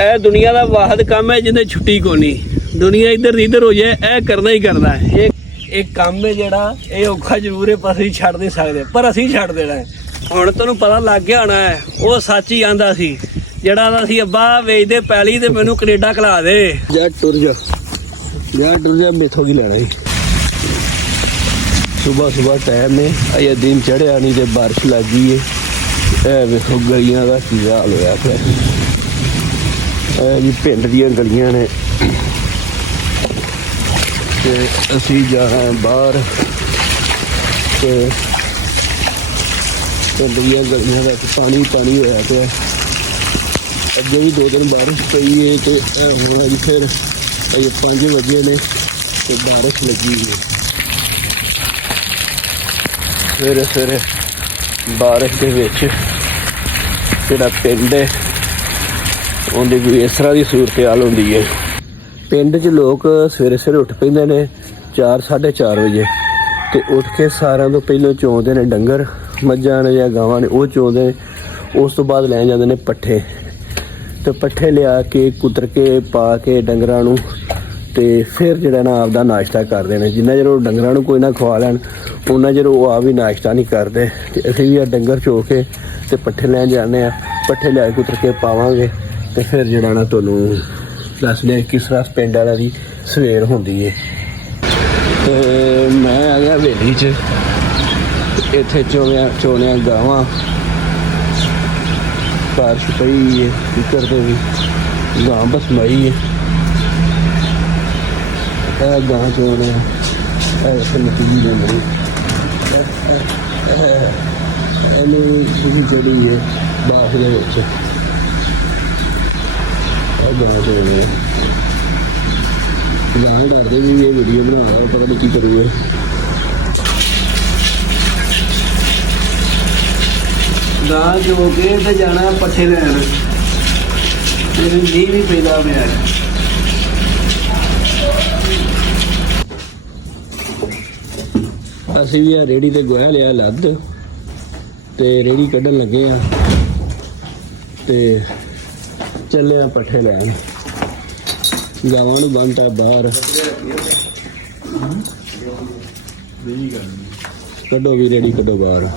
ਇਹ ਦੁਨੀਆ ਦਾ ਵਾਹਦ ਕੰਮ ਹੈ ਜਿਹਦੇ ਛੁੱਟੀ ਕੋਨੀ। ਦੁਨੀਆ ਇੱਧਰ ਇੱਧਰ ਹੋ ਜਾਏ ਇਹ ਕਰਨਾ ਹੀ ਕਰਨਾ ਹੈ। ਇਹ ਕੰਮ ਹੈ ਜਿਹੜਾ ਇਹ ਔਖਾ ਜ਼ਰੂਰ ਹੈ, ਪਰ ਅਸੀਂ ਛੱਡ ਨਹੀਂ ਸਕਦੇ, ਪਰ ਅਸੀਂ ਛੱਡ ਦੇਣਾ ਹੈ। ਹੁਣ ਤੁਹਾਨੂੰ ਪਤਾ ਲੱਗ ਗਿਆ ਹੋਣਾ ਹੈ, ਉਹ ਸੱਚ ਹੀ ਆਂਦਾ ਸੀ ਜਿਹੜਾ ਅਸੀਂ ਅੱਬਾ ਵੇਚਦੇ ਪੈਲੀ ਤੇ ਮੈਨੂੰ ਕੈਨੇਡਾ ਘਲਾ ਦੇ। ਜਾ ਟੁਰ ਜਾ ਮੇਥੋਂ ਕੀ ਲੈਣਾ। सुबह टाइम में अजे दिन चढ़िया नहीं तो बारिश लग गई है। वेखो गलियां का की हाल होया पिया जी, पिंड दियां गलियां ने ते असीं जाना बाहर ते पिंड दियां गलियां का पानी होया पिया। अगे भी 2 दिन बारिश पई है तो हुण अज फिर अजे 5 बजे ने तो बारिश लगी है। सवेरे बारिश के विच जिहड़ा पिंड है उहदी कोई इस तरह की सूरत हाल होंदी है। पिंड च लोग सवेरे उठ पैंदे ने 4 साढ़े 4 बजे ते उठ के सारिਆਂ ਤੋਂ ਪਹਿਲਾਂ ਚੋਂਦੇ ने डंगर मझां ने या गावां ने, वो चोंदे उस तो बाद लै जांदे ने पट्ठे ते पट्ठे लिया के कुतर के पा के डंगरां नूं ते फिर जिहड़ा ना आपदा नाश्ता करदे ने। जिन्ना चਿਰ ਉਹ डंगरां नूं कोई ना खवा लैण उन्ना चਿਰ ਉਹ आप भी नाश्ता नहीं करते। ते असीं भी डंगर चो के ते पट्ठे लैण जाने आ, पट्ठे लिया कुतर के पावांगे ते फिर जिहड़ा ना तुहानूं दसदे किस तरह पिंड वालिਆਂ ਦੀ सवेर हुंदी है। ते मैं आ गया हवेली च, इत्थे चोणियां गावां, बारिश पई है, फिकर ते भी गां बसमाई है। गां चोने नतीजी जंगली चढ़ी है बाफ के गां चोने। गां डरते भी ये वीडियो बना पता नहीं की करूँगे। गां चो के तो जाना पट्ठे लैन, जी भी पैदा पे। ਅਸੀਂ ਵੀ ਆ ਰੇੜੀ ਤੇ ਗੋਹਾ ਲਿਆ ਲੱਦ ਤੇ ਰੇੜੀ ਕੱਢਣ ਲੱਗੇ ਆ ਤੇ ਚੱਲੇ ਆ ਪੱਠੇ ਲੈਣ। ਗਾਵਾਂ ਨੂੰ ਬੰਨ੍ਹਤਾ ਬਾਹਰ, ਕੱਢੋ ਵੀ ਰੇੜੀ ਕੱਢੋ ਬਾਹਰ।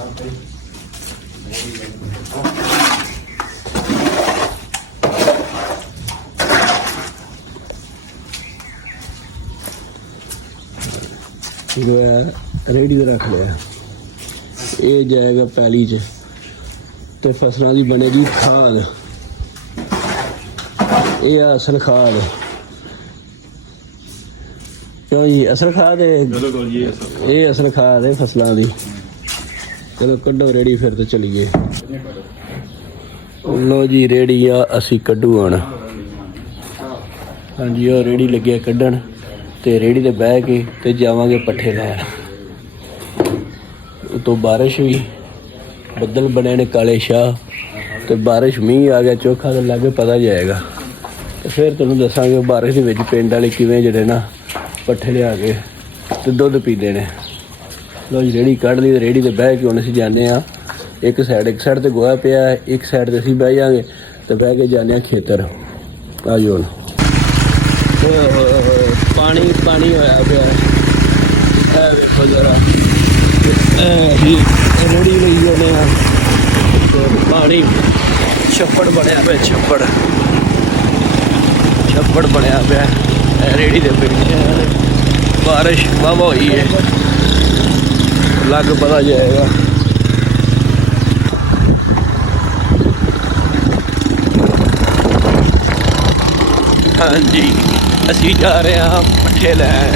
गोया रेडी तो रख लिया, ये जाएगा पैली च ते फसलों की बनेगी खाद। ये असल खाद क्यों जी, असल खाद है ये, असल खाद है फसलों की। चलो कड्डो रेडी फिर तो चलीए। लो जी रेडी आ असी कड्डू हण। हाँ जी वो रेडी लगे कड्डण ते रेड़ी ते बह के ते जावांगे पट्ठे लैण। उतों बारिश हुई, बदल बने ने काले शाह ते बारिश मींह आ गया चोखा तो लागे पता जाएगा। तो फिर तुहानूं दसांगे बारिश दे विच पिंड वाले किवें जिहड़े ना पट्ठे लिया के ते दुध पींदे ने। लो जी रेड़ी कढ़ ली, रेड़ी ते बह के हुण असीं जाने आ एक साइड ते गोहा पिया, एक साइड ते असीं बह जांगे ते बह के जाने आ खेतर। आ जाओ हुण पानी होया पिया वेखो जरा, रेड़ी लई जाने पानी छप्पड़ बनया पिया, छप्पड़ बनया पिया रेड़ी दे पिछे। बारिश वाहवा हुई है, लग पता जाएगा। हाँ जी असीं जा रहे हैं पट्ठे लैण।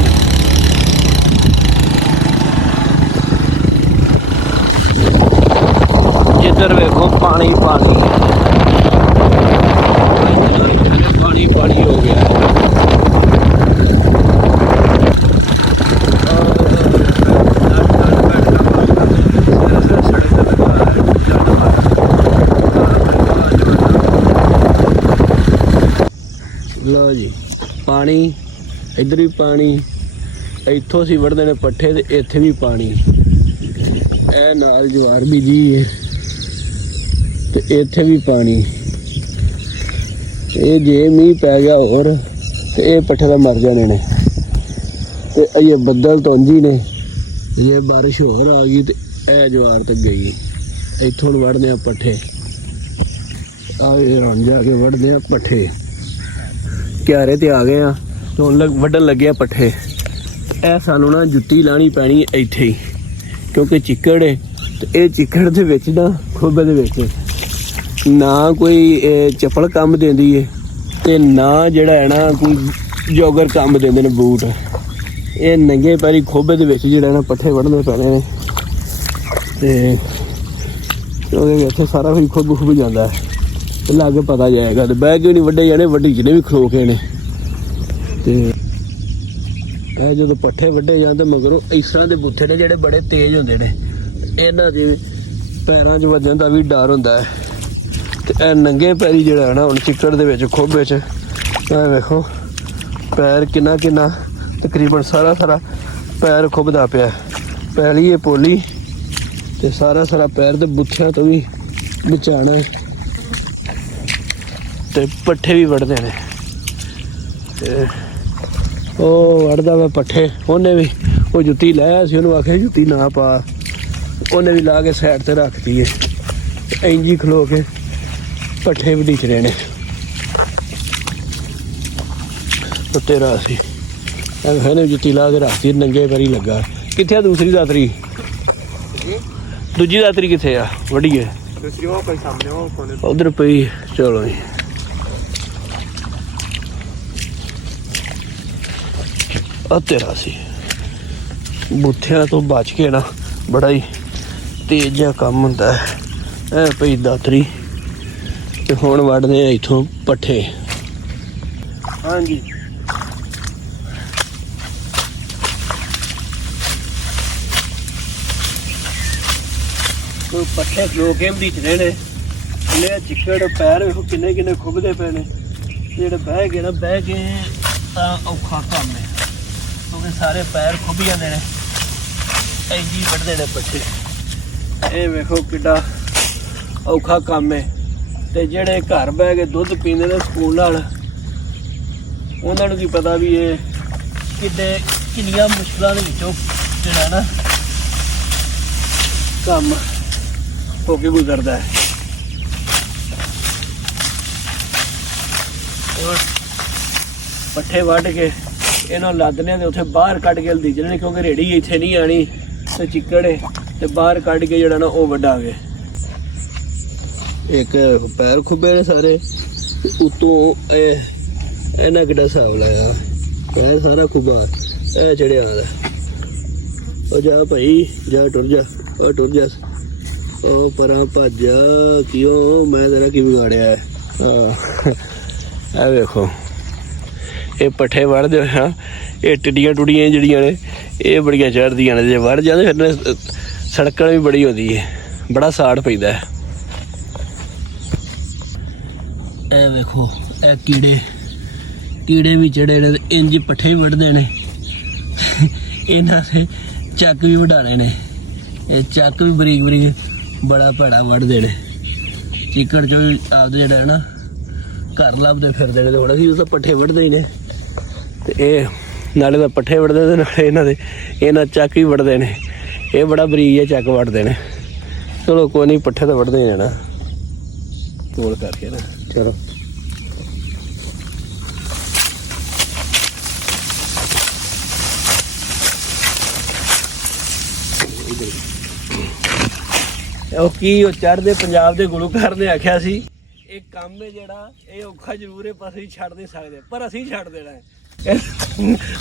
जिधर वेखो पानी हो गया है। लो जी पानी इधर भी पानी, इत्थों असीं वढ़दे ने पट्ठे ते इत्थे भी पानी। ए नाल जवार बीजी है ते इत्थे भी पानी। ਇਹ ਜੇ ਮੀਂਹ ਪੈ ਗਿਆ ਹੋਰ ਤੇ ਇਹ ਪੱਠੇ ਤਾਂ ਮਰ ਜਾਣੇ ਨੇ। ਤੇ ਇਹ ਬੱਦਲ ਧੁੰਜੀ ਨੇ, ਜੇ ਬਾਰਿਸ਼ ਹੋਰ ਆ ਗਈ ਤੇ ਇਹ ਜਵਾਰ ਤੱਕ ਗਈ। ਇੱਥੋਂ ਵੜਦੇ ਆ ਪੱਠੇ, ਆਏ ਹੁਣ ਜਾ ਕੇ ਵੜਦੇ ਆ ਪੱਠੇ। ਕਿਆਰੇ ਤੇ ਆ ਗਏ ਆ, ਹੁਣ ਵੱਢਣ ਲੱਗੇ ਆ ਪੱਠੇ। ਇਹ ਸਾਨੂੰ ਨਾ ਜੁੱਤੀ ਲਾਣੀ ਪੈਣੀ ਇੱਥੇ ਹੀ, ਕਿਉਂਕਿ ਚਿੱਕੜ ਹੈ ਤੇ ਇਹ ਚਿੱਕੜ ਦੇ ਵਿੱਚ ਨਾ ਖੋਬੇ ਦੇ ਵਿੱਚ ਨਾ ਕੋਈ ਚੱਪਲ ਕੰਮ ਦਿੰਦੀ ਹੈ ਤੇ ਨਾ ਜਿਹੜਾ ਹੈ ਨਾ ਕੋਈ ਜੋਗਰ ਕੰਮ ਦਿੰਦੇ ਨੇ ਬੂਟ। ਇਹ ਨੰਗੇ ਪੈਰੀ ਖੋਬੇ ਦੇ ਵਿੱਚ ਜਿਹੜਾ ਨਾ ਪੱਠੇ ਵੱਢਣੇ ਪੈਣੇ ਨੇ ਤੇ ਉਹਦੇ ਵਿੱਚ ਸਾਰਾ ਕੁਝ ਖੁੱਬ ਜਾਂਦਾ ਤੇ ਲਾਗੇ ਪਤਾ ਜਾਏਗਾ। ਤੇ ਬਹਿ ਕੇ ਨਹੀਂ ਵੱਢੇ ਜਾਣੇ, ਵੱਢੀ ਜਿਹਨੇ ਵੀ ਖਲੋ ਕੇ ਨੇ। ਤੇ ਇਹ ਜਦੋਂ ਪੱਠੇ ਵੱਢੇ ਜਾਣ ਤੇ ਮਗਰੋਂ ਇਸ ਤਰ੍ਹਾਂ ਦੇ ਬੂਥੇ ਨੇ ਜਿਹੜੇ ਬੜੇ ਤੇਜ਼ ਹੁੰਦੇ ਨੇ, ਇਹਨਾਂ ਦੇ ਪੈਰਾਂ 'ਚ ਵੱਜਣ ਦਾ ਵੀ ਡਰ ਹੁੰਦਾ ਹੈ। ਤੇ ਇਹ ਨੰਗੇ ਪੈਰੀ ਜਿਹੜਾ ਹੈ ਨਾ ਹੁਣ ਚਿੱਕੜ ਦੇ ਵਿੱਚ ਖੋਬੇ 'ਚ, ਇਹ ਵੇਖੋ ਪੈਰ ਕਿੰਨਾ ਤਕਰੀਬਨ ਸਾਰਾ ਪੈਰ ਖੁੱਬਦਾ ਪਿਆ। ਪਹਿਲੀ ਇਹ ਪੋਲੀ ਤੇ ਸਾਰਾ ਪੈਰ ਤੇ ਬੁੱਥਿਆਂ ਤੋਂ ਵੀ ਬਚਾਉਣਾ ਤੇ ਪੱਠੇ ਵੀ ਵੱਢਦੇ ਨੇ। ਤੇ ਉਹ ਵੜਦਾ ਵਾ ਪੱਠੇ, ਉਹਨੇ ਵੀ ਉਹ ਜੁੱਤੀ ਲਾਇਆ ਸੀ, ਉਹਨੂੰ ਆਖਿਆ ਜੁੱਤੀ ਨਾ ਪਾ, ਉਹਨੇ ਵੀ ਲਾ ਕੇ ਸਾਈਡ ਤੇ ਰੱਖਤੀ ਹੈ। ਇੰਜੀ ਖਲੋ ਕੇ ਪੱਠੇ ਵਢੀਚ ਰਹੇ ਨੇ। ਤੇਰਾ ਸੀ ਇਹਨੇ ਜੁੱਤੀ ਲਾ ਕੇ ਰੱਖਤੀ, ਨੰਗੇ ਪੈਰੀ ਲੱਗਾ। ਕਿੱਥੇ ਆ ਦੂਸਰੀ ਦਾਤਰੀ? ਦੂਜੀ ਦਾਤਰੀ ਕਿੱਥੇ ਆ? ਵੱਢੀਏ ਉਧਰ ਪਈ। ਚਲੋ ਜੀ ਆ ਤੇਰਾ ਸੀ। ਬੂਥਿਆਂ ਤੋਂ ਬਚ ਕੇ ਨਾ ਬੜਾ ਹੀ ਤੇਜ਼ ਜਿਹਾ ਕੰਮ ਹੁੰਦਾ ਹੈ। ਇਹ ਪਈ ਦਾਤਰੀ ਤੇ ਹੁਣ ਵੱਢਦੇ ਆ ਇੱਥੋਂ ਪੱਠੇ। ਹਾਂਜੀ ਪੱਠੇ ਖਲੋ ਕੇ ਮਦੀਚ ਰਹੇ ਨੇ। ਇਹਨੇ ਚਿੱਕੜ ਪੈਰ ਵੇਖੋ ਕਿੰਨੇ ਖੁੱਬਦੇ ਪਏ ਨੇ। ਜਿਹੜੇ ਬਹਿ ਕੇ ਤਾਂ ਔਖਾ ਕੰਮ ਹੈ, ਕਿਉਂਕਿ ਸਾਰੇ ਪੈਰ ਖੁੱਬ ਜਾਂਦੇ ਨੇ। ਇੰਜੀ ਵੱਢਦੇ ਨੇ ਪੱਠੇ। ਇਹ ਵੇਖੋ ਕਿੱਡਾ ਔਖਾ ਕੰਮ ਹੈ। ਤੇ ਜਿਹੜੇ ਘਰ ਬਹਿ ਕੇ ਦੁੱਧ ਪੀਂਦੇ ਨੇ ਸਕੂਲ ਨਾਲ, ਉਹਨਾਂ ਨੂੰ ਕੀ ਪਤਾ ਵੀ ਇਹ ਕਿੰਨੀਆਂ ਮੁਸ਼ਕਲਾਂ ਦੇ ਵਿੱਚੋਂ ਜਿਹੜਾ ਨਾ ਕੰਮ ਹੋ ਕੇ ਗੁਜ਼ਰਦਾ ਹੈ। ਪੱਠੇ ਵੱਢ ਕੇ ਇਹਨਾਂ ਲੱਦਨੇ ਤੇ ਉੱਥੇ ਬਾਹਰ ਕੱਢ ਕੇ ਲਦੀਜਣੇ, ਕਿਉਂਕਿ ਰੇੜੀ ਇੱਥੇ ਨਹੀਂ ਆਣੀ ਤੇ ਚਿੱਕੜ ਤੇ ਬਾਹਰ ਕੱਢ ਕੇ ਜਿਹੜਾ ਨਾ ਉਹ ਵੱਢਾਂਗੇ। ਇੱਕ ਪੈਰ ਖੁੱਬੇ ਨੇ ਸਾਰੇ, ਉੱਤੋਂ ਇਹਨਾਂ ਕਿੱਡਾ ਹਿਸਾਬ ਲਾਇਆ, ਪੈਰ ਸਾਰਾ ਖੁੱਬਾ ਇਹ ਚੜਿਆ ਦਾ। ਉਹ ਜਾ ਭਾਈ ਜਾ, ਟੁਰ ਜਾ, ਉਹ ਟੁਰ ਜਾ, ਉਹ ਪਰਾਂ ਭੱਜ। ਕਿਉਂ ਮੈਂ ਤੇਰਾ ਕੀ ਵਿਗਾੜਿਆ ਹੈ? ਇਹ ਵੇਖੋ ਇਹ ਪੱਠੇ ਵੱਢਦੇ ਹੋਏ ਇਹ ਟਿੱਡੀਆਂ ਟੁੱਡੀਆਂ ਜਿਹੜੀਆਂ ਨੇ ਇਹ ਬੜੀਆਂ ਚੜ੍ਹਦੀਆਂ ਨੇ। ਜੇ ਵੱਢ ਜਾਂਦੇ ਫਿਰ ਸੜਕਣ ਵੀ ਬੜੀ ਹੁੰਦੀ ਹੈ, ਬੜਾ ਸਾੜ ਪੈਂਦਾ ਹੈ। ਇਹ ਵੇਖੋ ਇਹ ਕੀੜੇ ਵੀ ਚੜੇ ਨੇ, ਇੰਜ ਪੱਠੇ ਵੀ ਵੱਢਦੇ ਨੇ। ਇਹਨਾਂ ਦੇ ਚੱਕ ਵੀ ਵਢਾਣੇ ਨੇ, ਇਹ ਚੱਕ ਵੀ ਬਰੀਕ ਬੜਾ ਭੈੜਾ ਵੱਢਦੇ ਨੇ। ਚਿੱਕੜ ਚੋਂ ਆਪਦੇ ਜਿਹੜਾ ਹੈ ਨਾ ਘਰ ਲੱਭਦੇ ਫਿਰਦੇ ਨੇ। ਤੇ ਹੁਣ ਅਸੀਂ ਤਾਂ ਪੱਠੇ ਵੱਢਦੇ ਹੀ ਨੇ, ਤੇ ਇਹ ਨਾਲੇ ਤਾਂ ਪੱਠੇ ਵੱਢਦੇ ਤੇ ਨਾਲੇ ਇਹਨਾਂ ਚੱਕ ਵੀ ਵੱਢਦੇ ਨੇ। ਇਹ ਬੜਾ ਬਰੀਕ ਜਿਹਾ ਚੱਕ ਵੱਢਦੇ ਨੇ। ਚਲੋ ਕੋਈ ਨਹੀਂ, ਪੱਠੇ ਤਾਂ ਵੱਢਦੇ ਜਾਣਾ ਕੋਲ ਕਰਕੇ ਨਾ। ਚਲੋ ਉਹ ਚੜ੍ਹਦੇ ਪੰਜਾਬ ਦੇ ਗੁਲੂਕਾਰ ਨੇ ਆਖਿਆ ਸੀ, ਇਹ ਕੰਮ ਹੈ ਜਿਹੜਾ ਇਹ ਔਖਾ ਜ਼ਰੂਰ ਹੈ, ਪਰ ਅਸੀਂ ਛੱਡ ਨਹੀਂ ਸਕਦੇ, ਪਰ ਅਸੀਂ ਛੱਡ ਦੇਣਾ ਹੈ।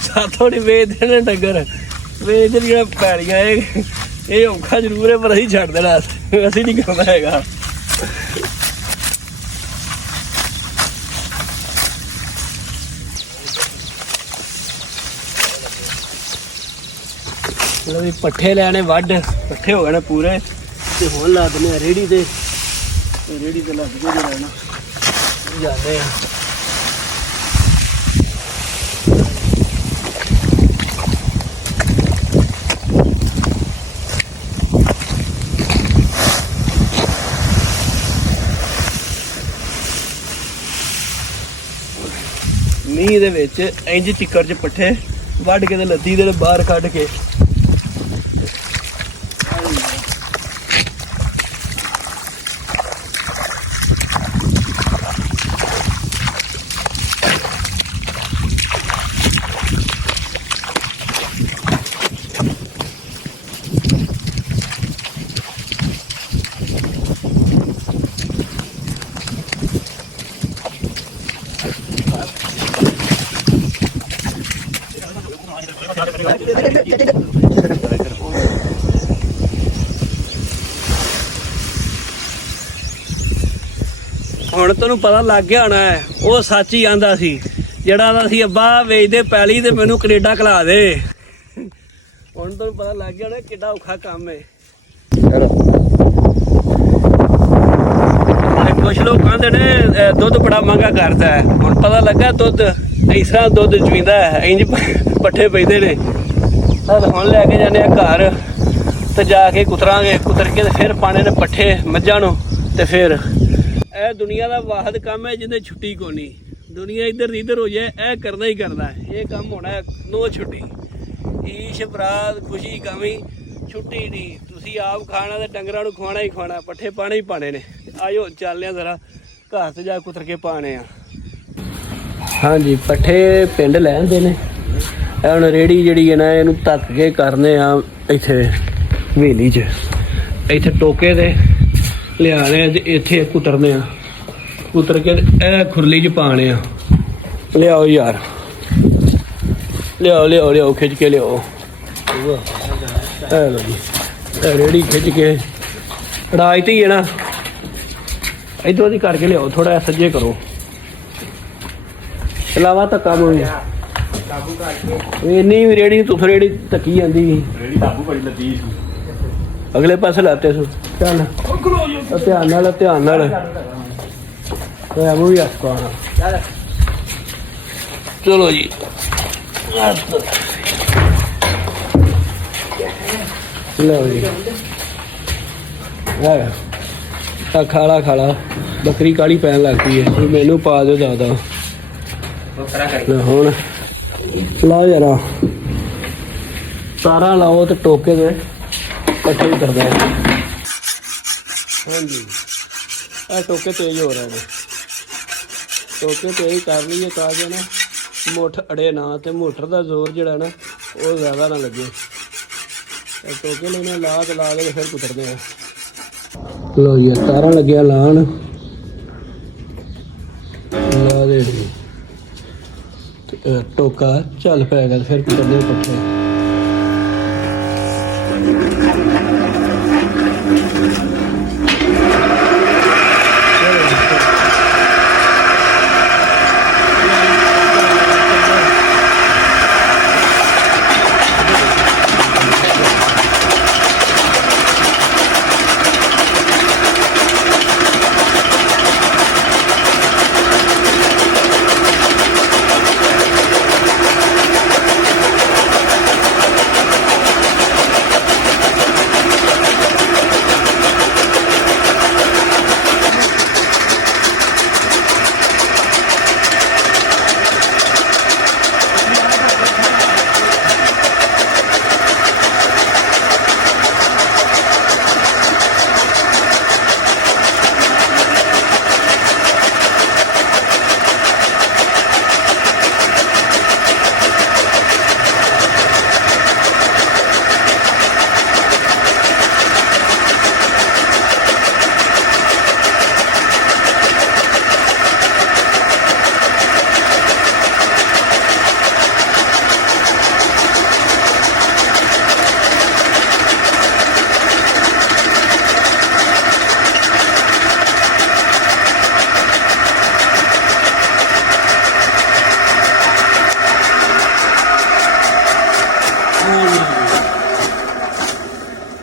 ਸਾਥੋਂ ਨਹੀਂ ਵੇਚ ਦੇਣੇ ਡੰਗਰ, ਵੇਚ ਜਿਹੜੀਆਂ ਪੈਲੀਆਂ ਇਹ ਔਖਾ ਜ਼ਰੂਰ ਹੈ, ਪਰ ਅਸੀਂ ਛੱਡ ਦੇਣਾ, ਅਸੀਂ ਨਹੀਂ ਕਰਨਾ ਹੈਗਾ। ਚਲੋ ਵੀ ਪੱਠੇ ਲੈਣੇ ਵੱਢ, ਪੱਠੇ ਹੋ ਗਏ ਨੇ ਪੂਰੇ। ਤੇ ਹੁਣ ਲਾ ਦਿੰਦੇ ਆ ਰੇਹੜੀ ਤੇ ਲੱਗ ਕੇ ਜਿਹੜਾ ਨਾ ਜਾਂਦੇ ਆ। ਮੀਂਹ ਦੇ ਵਿੱਚ ਇੰਜ ਚਿੱਕੜ 'ਚ ਪੱਠੇ ਵੱਢ ਕੇ ਤੇ ਲੱਦੀ ਦੇ ਬਾਹਰ ਕੱਢ ਕੇ ਹੁਣ ਤੈਨੂੰ ਪਤਾ ਲੱਗ ਗਿਆ ਹੋਣਾ ਹੈ ਉਹ ਸੱਚ ਹੀ ਆਂਦਾ ਸੀ ਜਿਹੜਾ ਆਂਦਾ ਸੀ ਅੱਬਾ ਵੇਚਦੇ ਪੈਲੀ ਤੇ ਮੈਨੂੰ ਕੈਨੇਡਾ ਖਲਾ ਦੇ ਹੁਣ ਤੈਨੂੰ ਪਤਾ ਲੱਗ ਗਿਆ ਹੋਣਾ ਕਿੱਡਾ ਔਖਾ ਕੰਮ ਹੈ ਕੁਛ ਲੋਕ ਕਹਿੰਦੇ ਨੇ ਦੁੱਧ ਬੜਾ ਮਹਿੰਗਾ ਕਰਦਾ ਹੈ ਹੁਣ ਪਤਾ ਲੱਗਾ ਦੁੱਧ ਇਸ ਤਰ੍ਹਾਂ ਦੁੱਧ ਚੁੰਦਾ ਇੰਜ ਪੱਠੇ ਪੈਂਦੇ ਨੇ ਹੁਣ ਲੈ ਕੇ ਜਾਂਦੇ ਆ ਘਰ ਤੇ ਜਾ ਕੇ ਕੁਤਰ ਕੇ ਤੇ ਫਿਰ ਪਾਣੇ ਨੇ ਪੱਠੇ ਮੱਝਾਂ ਨੂੰ ਤੇ ਫਿਰ ਇਹ ਦੁਨੀਆ ਦਾ ਵਾਹਦ ਕੰਮ ਹੈ ਜਿਹਦੇ ਛੁੱਟੀ ਕੋਈ ਨਹੀਂ ਦੁਨੀਆ ਇੱਧਰ ਦੀ ਇੱਧਰ ਹੋ ਜਾਏ ਇਹ ਕਰਨਾ ਹੀ ਕਰਨਾ ਇਹ ਕੰਮ ਹੋਣਾ ਨੋ ਛੁੱਟੀ ਈਸ਼ ਬਰਾਤ ਖੁਸ਼ੀ ਗਮੀ ਛੁੱਟੀ ਨਹੀਂ ਤੁਸੀਂ ਆਪ ਖਾਣਾ ਤੇ ਡੰਗਰਾਂ ਨੂੰ ਖਵਾਉਣਾ ਹੀ ਖਵਾਉਣਾ ਪੱਠੇ ਪਾਣੇ ਹੀ ਪਾਣੇ ਨੇ ਆਜੋ ਚੱਲਦੇ ਆ ਜ਼ਰਾ ਘਰ ਤੇ ਜਾ ਕੁਤਰ ਕੇ ਪਾਣੇ ਆ ਹਾਂਜੀ ਪੱਠੇ ਪਿੰਡ ਲੈ ਆਂਦੇ ਨੇ ਇਹ ਹੁਣ ਰੇੜੀ ਜਿਹੜੀ ਹੈ ਨਾ ਇਹਨੂੰ ਧੱਕ ਕੇ ਕਰਨੇ ਆ ਇੱਥੇ ਹਵੇਲੀ 'ਚ ਇੱਥੇ ਟੋਕੇ ਤੇ ਲਿਆਣੇ ਤੇ ਇੱਥੇ ਕੁਤਰਨੇ ਆ ਕੁਤਰ ਕੇ ਇਹ ਖੁਰਲੀ 'ਚ ਪਾਣੇ ਆ ਲਿਆਓ ਯਾਰ ਲਿਆਓ ਖਿੱਚ ਕੇ ਲਿਆਓ ਇਹ ਲਓ ਜੀ ਇਹ ਰੇੜੀ ਖਿੱਚ ਕੇ ਰਾਜ ਤੇ ਹੀ ਹੈ ਨਾ ਇੱਧਰੋਂ ਦੀ ਕਰਕੇ ਲਿਆਓ ਥੋੜਾ ਸੱਜੇ ਕਰੋ ਇਲਾਵਾ ਤਾਂ ਕੰਮ ਹੋਈ ਇੰਨੀ ਵੀ ਰੇੜੀ ਤੂੰ ਰੇੜੀ ਧੱਕੀ ਜਾਂਦੀ ਅਗਲੇ ਪਾਸੇ ਲਾਤੇ ਸੋ ਚੱਲ ਧਿਆਨ ਨਾਲ ਵੀ ਆਪਾਂ ਚਲੋ ਜੀ ਲਓ ਜੀ ਆ ਖਾਲਾ ਬੱਕਰੀ ਕਾਲੀ ਪੈਣ ਲੱਗ ਪਈ ਹੈ ਮੈਨੂੰ ਪਾ ਦਿਓ ਜ਼ਿਆਦਾ ਹੁਣ ਲਾਓ ਜਰਾ ਤਾਰਾਂ ਲਾਓ ਤੇ ਟੋਕੇ ਦੇ ਇਕੱਠੇ ਹੀ ਕਰਦਾ ਹਾਂਜੀ ਇਹ ਟੋਕੇ ਤੇਜ਼ ਹੋ ਰਹੇ ਨੇ ਟੋਕੇ ਤੇਜ਼ ਕਰ ਲਈਏ ਤਾਂ ਕਿ ਨਾ ਮੁੱਠ ਅੜੇ ਨਾ ਤੇ ਮੋਟਰ ਦਾ ਜ਼ੋਰ ਜਿਹੜਾ ਨਾ ਉਹ ਜ਼ਿਆਦਾ ਨਾ ਲੱਗੇ ਟੋਕੇ ਲੈਣੇ ਲਾ ਕੇ ਫਿਰ ਕੁਤਰਦੇ ਆ ਲੋ ਜੀ ਤਾਰਾਂ ਲੱਗਿਆ ਲਾਣ ਲਾ ਦੇ ਟੋਕਾ ਚੱਲ ਪਏਗਾ ਫਿਰ ਕੁਤਰਦੇ ਪੱਠੇ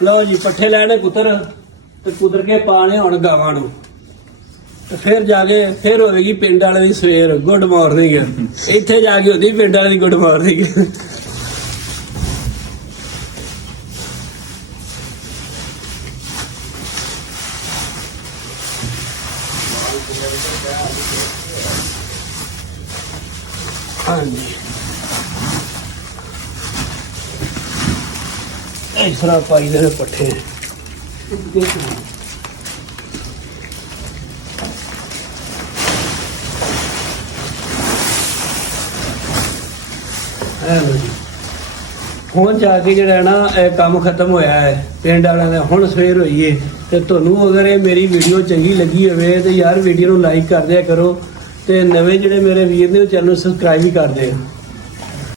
ਲਓ ਜੀ ਪੱਠੇ ਲੈਣੇ ਕੁਤਰ ਤੇ ਕੁਦਰ ਕੇ ਪਾਣੇ ਹੁਣ ਗਾਵਾਂ ਨੂੰ ਤੇ ਫਿਰ ਜਾ ਕੇ ਫਿਰ ਹੋਵੇਗੀ ਪਿੰਡ ਵਾਲੇ ਦੀ ਸਵੇਰ ਗੁੱਡ ਮਾਰਨਿੰਗ ਇੱਥੇ ਜਾ ਕੇ ਹੁੰਦੀ ਪਿੰਡ ਵਾਲੇ ਦੀ ਗੁੱਡ ਮਾਰਨਿੰਗ ਹਾਂਜੀ ਇਸ ਤਰ੍ਹਾਂ ਪਾਈ ਦੇ ਨੇ ਪੱਠੇ ਹੁਣ ਜਾ ਕੇ ਜਿਹੜਾ ਨਾ ਇਹ ਕੰਮ ਖਤਮ ਹੋਇਆ ਹੈ ਪਿੰਡ ਵਾਲਿਆਂ ਦਾ। ਹੁਣ ਸਵੇਰ ਹੋਈ ਏ ਤੇ ਤੁਹਾਨੂੰ ਅਗਰ ਇਹ ਮੇਰੀ ਵੀਡੀਓ ਚੰਗੀ ਲੱਗੀ ਹੋਵੇ ਤੇ ਯਾਰ ਵੀਡੀਓ ਨੂੰ ਲਾਈਕ ਕਰ ਦਿਆ ਕਰੋ ਤੇ ਨਵੇਂ ਜਿਹੜੇ ਮੇਰੇ ਵੀਰ ਨੇ ਉਹ ਚੈਨਲ ਨੂੰ ਸਬਸਕ੍ਰਾਈਬ ਵੀ ਕਰ ਦਿਓ।